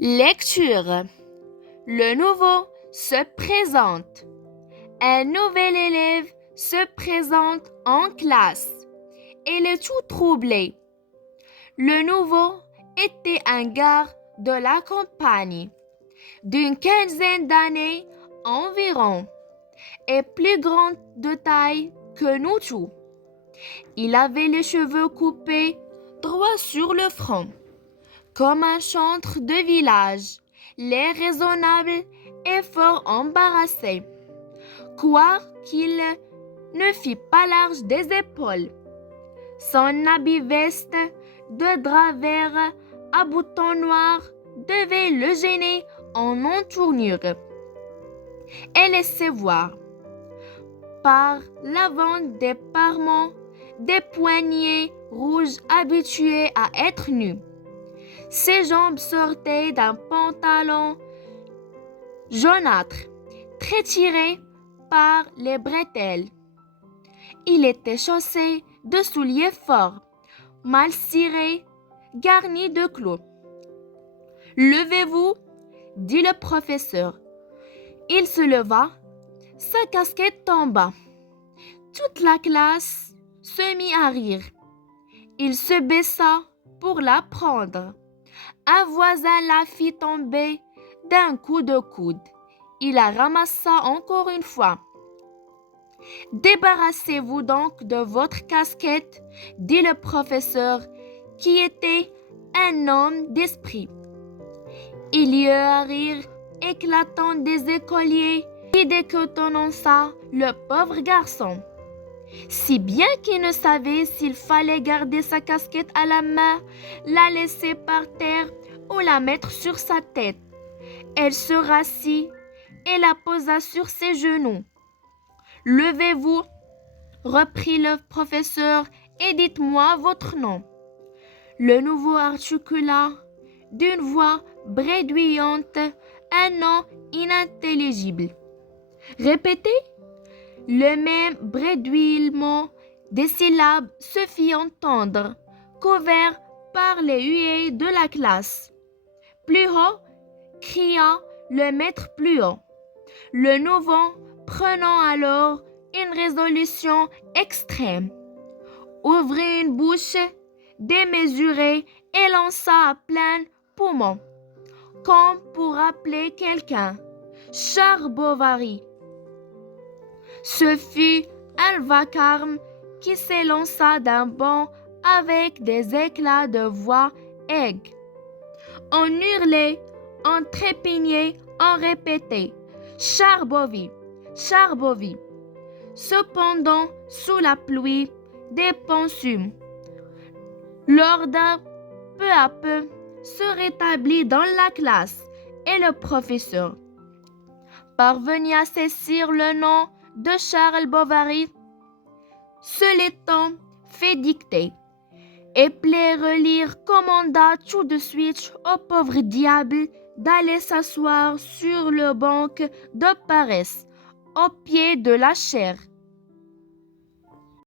Lecture. Le nouveau se présente. Un nouvel élève se présente en classe. Il est tout troublé. Le nouveau était un gars de la campagne, d'une quinzaine d'années environ, et plus grand de taille que nous tous. Il avait les cheveux coupés droit sur le front, comme un chantre de village, l'air raisonnable et fort embarrassé, quoiqu'il ne fît pas large des épaules. Son habit veste de drap vert à boutons noirs devait le gêner en entournure et laissait voir, par l'avant des parements, des poignets rouges habitués à être nus. Ses jambes sortaient d'un pantalon jaunâtre, très tiré par les bretelles. Il était chaussé de souliers forts, mal cirés, garnis de clous. « Levez-vous » dit le professeur. Il se leva, sa casquette tomba. Toute la classe se mit à rire. Il se baissa pour la prendre. Un voisin la fit tomber d'un coup de coude. Il la ramassa encore une fois. « Débarrassez-vous donc de votre casquette, » dit le professeur, qui était un homme d'esprit. Il y eut un rire éclatant des écoliers qui décontenança le pauvre garçon, si bien qu'il ne savait s'il fallait garder sa casquette à la main, la laisser par terre ou la mettre sur sa tête. Elle se rassit et la posa sur ses genoux. « Levez-vous, » reprit le professeur, « et dites-moi votre nom. » Le nouveau articula d'une voix bredouillante un nom inintelligible. « Répétez » Le même bredouillement des syllabes se fit entendre, couvert par les huées de la classe. « Plus haut » cria le maître plus haut. Le nouveau, prenant alors une résolution extrême, ouvrit une bouche démesurée et lança à plein poumon, comme pour appeler quelqu'un. « Charles Bovary !» Ce fut un vacarme qui s'élança d'un bond avec des éclats de voix aiguës. On hurlait, on trépignait, on répétait « Charbovie, Charbovie !» Cependant, sous la pluie des pensumes, l'ordre, peu à peu, se rétablit dans la classe et le professeur, parvenu à saisir le nom de Charles Bovary, se l'étant fait dicter, et relire commanda tout de suite au pauvre diable d'aller s'asseoir sur le banc de paresse, au pied de la chaire.